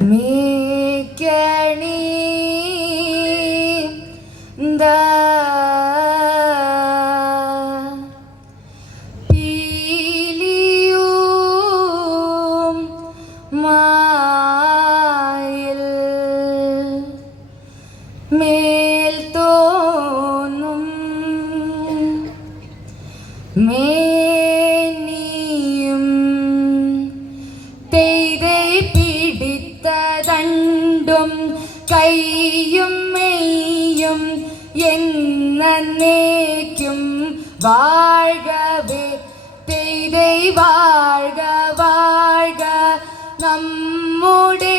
മേക്കണി പീലിയും മായിൽ മേൽ തോന്നും മേനിയും പെയ്തൈ പിടിത്തതണ്ടും കൈയും മെയ്യും എന്നേക്കും വാഴ്കവേ പെയ്തൈ വാഴ്ക വാഴ്ക നമ്മുടെ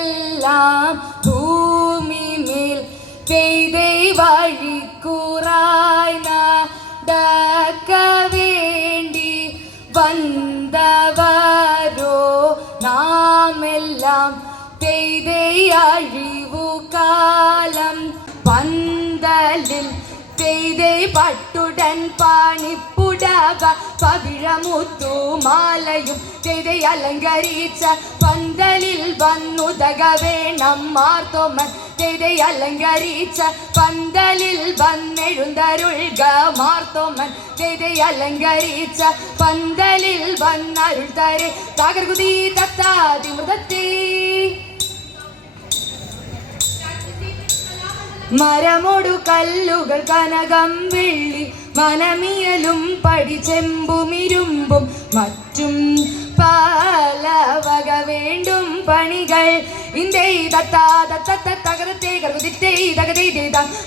പരീക്ഷയെല്ലാം ഭൂമിമേൽ പെയ്തൈ വഴിക്കുറായി നടക്ക വേണ്ടി വന്നവരോ നാമെല്ലാം പെയ്തൈ അഴിവുകാലം പന്തലിൽ പെയ്തൈ പട്ടുടൻ പാണിപ്പുടവ പവിഴമുത്തുമാലയും പെയ്തൈ അലങ്കരിച്ച പന്തലിൽ വന്നുതക വേണം മാർത്തോമൻ പെയ്തൈ അലങ്കരിച്ച പന്തലിൽ വന്നെഴുന്തരുൾക മാർത്തോമൻ പെയ്തൈ അലങ്കരിച്ച പന്തലിൽ വന്നരുൾ തരെ തകർകുതി തത്താതി മൃതത്തെ മരമൊടു കല്ലുകൾ കനകം വെള്ളി മനമിയലും പടിച്ചെമ്പുമിരുമ്പും മറ്റും പല വക വേണ്ടും പണികൾ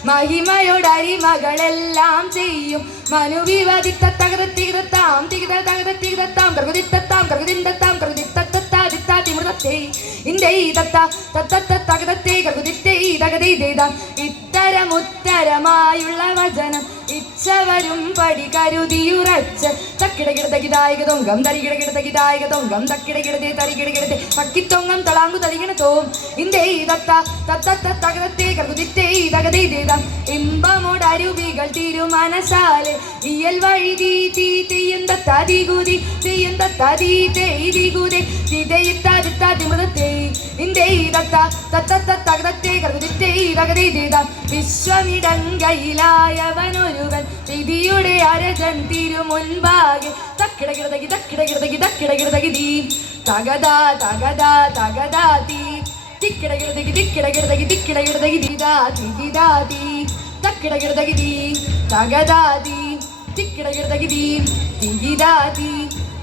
മഹിമയോടരിമകളെല്ലാം ചെയ്യും മനുവിവദിത്ത തകർത്തികൃത്താം തികത തകർത്തികൃത്താം കൃതിത്താം കൃതിന്താം കൃതിത്തത്താതിമൃതത്തെ ഇത്തരമുത്തരമായുള്ള വചനം ഇച്ഛവരും പടി കരുതിയുറച്ച് തക്കിടകിടതകിതായകതൊങ്കം തരികിടകിടതകിതായകതൊങ്കം തക്കിടകിടതെ തരികിടകിടതെ പക്കിത്തൊങ്കം തളാങ്കു തരികിടത്തോം തകതത്തെ കരുതിത്തേ തകതീതാം ഇമ്പമോടരുവികൾ തിരുമനസാലെ ഇയൽ വഴി തീയന്തത്താതികുതി തീയന്തത്താതികുതി തിതയിത്താതിമൃതത്തെ തകതത്തെ കരുതിത്തേ തകതീതാം വിശ്വമിടങ്കയിലായവനൊരുവൻ വിധിയുടെ അരജൻ തിരുമുൻപാകെ തക്കിടകിടതകി തീ തകതാ തകതാ തകതാ തീ തിക്കിടകിടതകി ദീദാ തീ തക്കിടകിടതകി തീ തകതാ തീ തിക്കിടകിടതകി തീ തീദാ തീ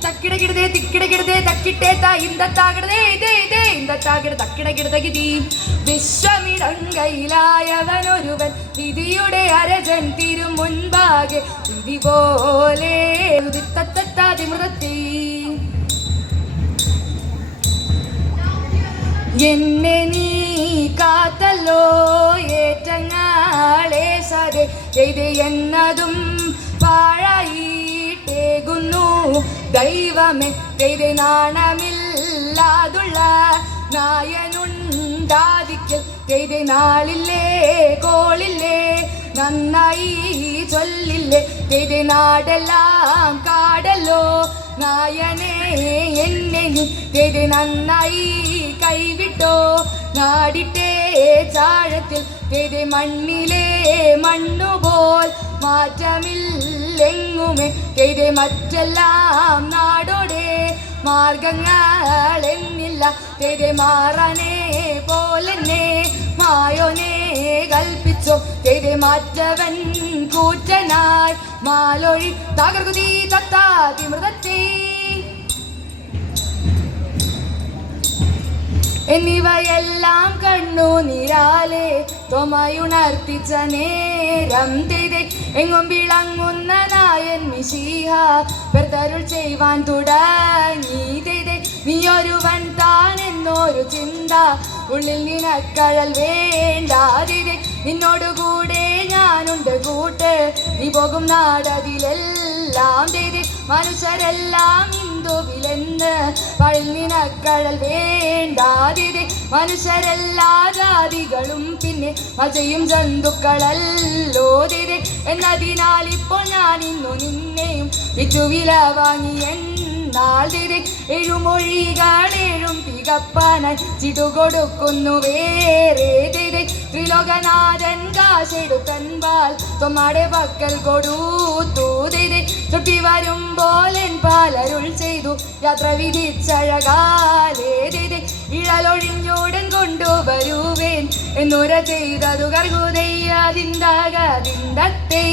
തക്കിടകിടതേ തിക്കിടകിടതേ തക്കിട്ടേത്താ ഇന്തത്താകിടതേ ഇന്തത്താകിട തക്കിടകിടതകി തീ വിശ്വമിടങ്കയിലായവനൊരുവൻ വിധിയുടെ അരജൻ തിരുമുൻപാകെ വിധി പോലെ തത്താതിമൃതത്തെ എന്നെ നീ കാത്തല്ലോ ഏറ്റങ്ങളെ സതെ ചെയ്ത് എന്നതും പാഴായിട്ടേകുന്നു ദൈവമേ ചെയ്ത് നാണമില്ലാതുള്ള നായനുണ്ടാതിക്കൽ ചെയ്ത് നാളില്ലേ കോളില്ലേ നന്നായി ചൊല്ലില്ലേ ചെയ്ത് നാടെല്ലാം കാടല്ലോ നായനെ എന്നെ ചെയ്ത് നന്നായി കൈവിട്ടോ നാടിട്ടേ ചാഴത്തിൽ ചെയ്ത് മണ്ണിലെ മണ്ണുപോൽ മാറ്റമില്ലെങ്ങുമേ ചെയ്ത് മറ്റെല്ലാം നാടോടെ മാർഗങ്ങൾ എന്നില്ല ചെയ്ത് മാറാനേ പോലെന്നെ മായോനെ കൽപ്പിച്ചോ ചെയ്ത് മാറ്റവൻ കൂറ്റനായി മാലൊഴി തകർകുതി തത്താതിമൃതത്തെ എന്നിവയെല്ലാം കണ്ണു നിരാലെ തൊമയുണർത്തിച്ച നേരം തെയ്തെ എങ്ങും വിളങ്ങുന്ന നായൻ മിശിഹ വെറുതരുൾ ചെയ്യുവാൻ തുടങ്ങി തെയ്തെ നീയൊരുവൻ താൻ എന്നൊരു ചിന്ത ഉള്ളിൽ നിനക്കഴൽ വേണ്ടാതിരെ നിന്നോടുകൂടെ ഞാനുണ്ട് കൂട്ട് നീ പോകും നാടതിലെല്ലാം തെയ്തെ മനുഷ്യരെല്ലാം ഹിന്ദുവിലെന്ന് പഴൽ നിനക്കഴൽ വേണ്ടാതിരെ മനുഷ്യരെല്ലാ ജാതികളും പിന്നെ മജയും ജന്തുക്കളല്ലോ തിരെ എന്നതിനാൽ ഇപ്പോൾ ഞാൻ ഇന്നു നിന്നെയും വിറ്റുവില വാങ്ങി നാൾ തിരെ എഴുമൊഴികളേഴും തികപ്പാനായി ചിടുകൊടുക്കുന്നു വേറെ തിരെ ത്രിലോകനാഥൻ കാശെടുക്കൻപാൽ തൊമ്മാടെ പക്കൽ കൊടുത്തു തിരെ തൃപ്തി വരുമ്പോൾ എൻ പാലരുൾ ചെയ്തു യാത്ര വിധിച്ചഴകാലേ തിരെ ഇഴലൊഴിഞ്ഞോടൻ കൊണ്ടുവരുവേൻ എന്നുര ചെയ്തതു കർഹുദയ്യാതിന്തകതിന്തത്തെ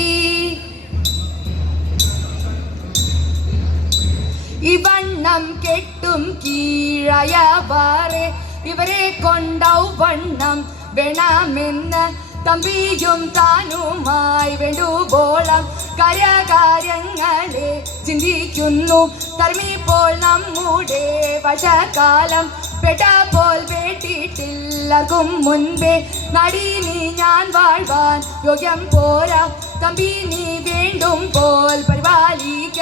ഇവണ്ണം കെട്ടും കീഴയവാറെ ഇവരെ കൊണ്ടൗ വണ്ണം വേണമെന്ന് തമ്പിയും താനുമായി വേണ്ടുവോളം കാര്യകാര്യങ്ങളെ ചിന്തിക്കുന്നു തർമ്മിപ്പോൾ നമ്മുടെ വശകാലം പെട്ടപ്പോൾ വേട്ടിട്ടില്ലാർക്കും മുൻപേ നടിനി ഞാൻ വാഴ്വാൻ യോഗ്യം പോരാ തമ്പി നീ വേണ്ടും പോൽ പരിപാലിക്ക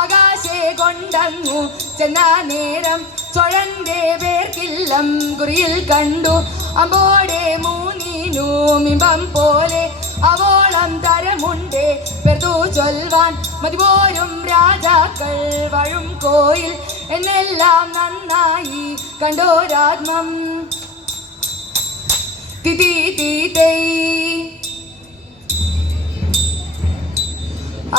ആകാശെ കൊണ്ടങ്ങു ചെന്ന നേരം ചൊഴന്റെ പേർക്കില്ലം കുറിയിൽ കണ്ടു അമ്പോടെ മൂന്നിനുമിമ്പം പോലെ അവോളം തരമുണ്ടേ പെർത്തു ചൊൽവാൻ മതിപോരും രാജാക്കൾ വഴും കോയിൽ എന്നെല്ലാം നന്നായി കണ്ടോരാത്മം തിതി തീതൈ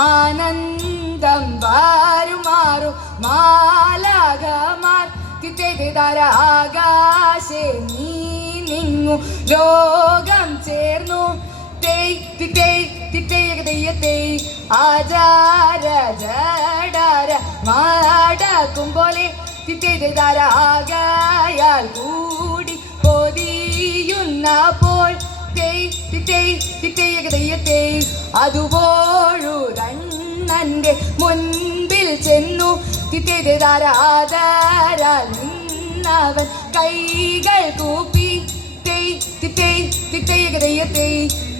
ആനന്ദം വാരുമാറു മാലാകമാർ തിത്തേതര ആകാശേ നീ നിങ്ങു ലോകം ചേർന്നു ആചാര ജഡാര മാടക്കും പോലെ തിത്തേതാരാകയാൽ കൂടി പൊതിയുന്നപ്പോൾ അതുപോഴുതണ്ണന്റെ മുൻപിൽ ചെന്നു തിത്തേതാരാധാരാൽ നിന്നവൻ കൈകൾ കൂപ്പി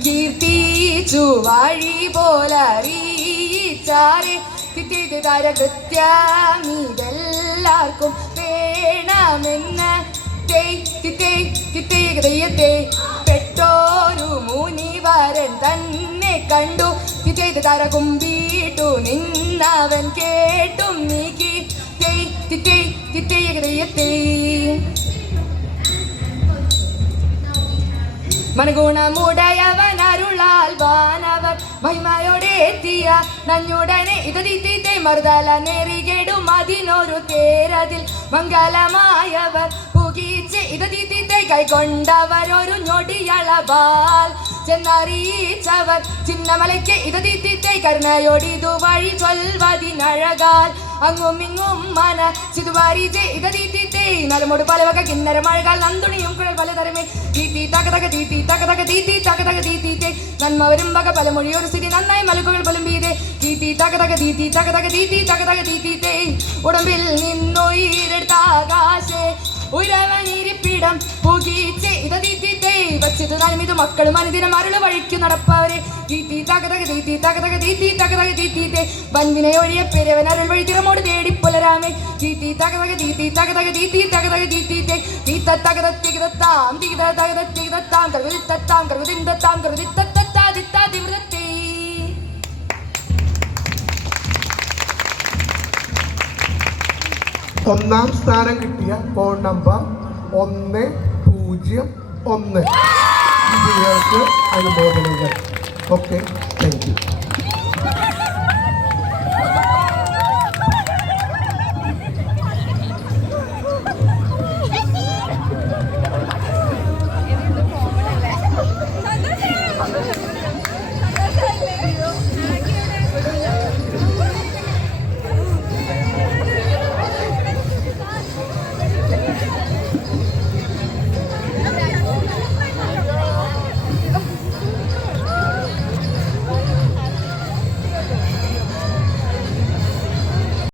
കീർത്തിച്ചു വഴി പോലറിയിച്ചാറെ തിത്തേതാര കൃത്യമിതെല്ലാവർക്കും വേണമെന്ന് പെട്ടോരു മുനിവരൻ തന്നെ കണ്ടു തിത്തേതാര കുമ്പിട്ടു നിന്നവൻ കേട്ടും നീക്കി മനുഗുണമുടയവൻ അരുളാൽ വാനവർ മഹിമയോടെ എത്തിയ നഞ്ഞുടനെ ഇത് തീത്തെ മറുതല നെറികെടും അതിനൊരു തേരതിൽ മംഗലമായവർ പുകീച്ച് ഇത് തീത്തെ കൈകൊണ്ടവരൊരു ഞൊടിയളവാൽ ചെന്നറിയിച്ചവർ ചിന്നമലയ്ക്ക് ഇത് തീത്തെ കരുണയോടിതു വഴി ചൊൽവതിനഴകാൽ അങ്ങുമിങ്ങും മന ചിതുവാരിജെ ഇത് തീത്തെ നലമോട് പലവക കിന്നര മഴകാൽ നന്ദുണിയും കുഴൽ പലതരമേ തീത്തി തകതക തീത്തി തകതക തീത്തി തകതക തീത്തെ നന്മ വരും വക പലമൊഴി ഒരു സ്ഥിതി നന്നായി മലക്കുകൾ പലുമ്പീതെ തീത്തി തകതക തീത്തി തകതക തീത്തി തകതക തീത്തെ ഉടമ്പിൽ നിന്നുയിരെടുത്ത ആകാശേ ഉയരവനിരിപ്പിടം പുകീച്ചെ ഇത് തീത്തെ വച്ചിട്ട് നന്മിത് മക്കളും അനുദിനം അരുള് വഴിക്കു നടപ്പവരെ തീത്തി തകതക തീത്തി തകതക തീത്തി തകതക തീത്തെ വൻവിനെ ഒഴിയ പെരവൻ അരുൾ വഴി തിരമോട് തേടി പുലരാമേ തീത്തി തകതക തീത്തി തകതക തീത്തി തകതക തീത്തെ തീത്ത തകത തികതത്താം തികത തകത തികതത്താം കരുതിത്തത്താം കരുതിന്തത്താം കരുതിത്തത്താ ദിത്താ തിവൃത്തേ. ഒന്നാം സ്ഥാനം കിട്ടിയ ഫോൺ നമ്പർ 101 കുട്ടികൾക്ക് അനുമോദനങ്ങൾ. Okay, thank you.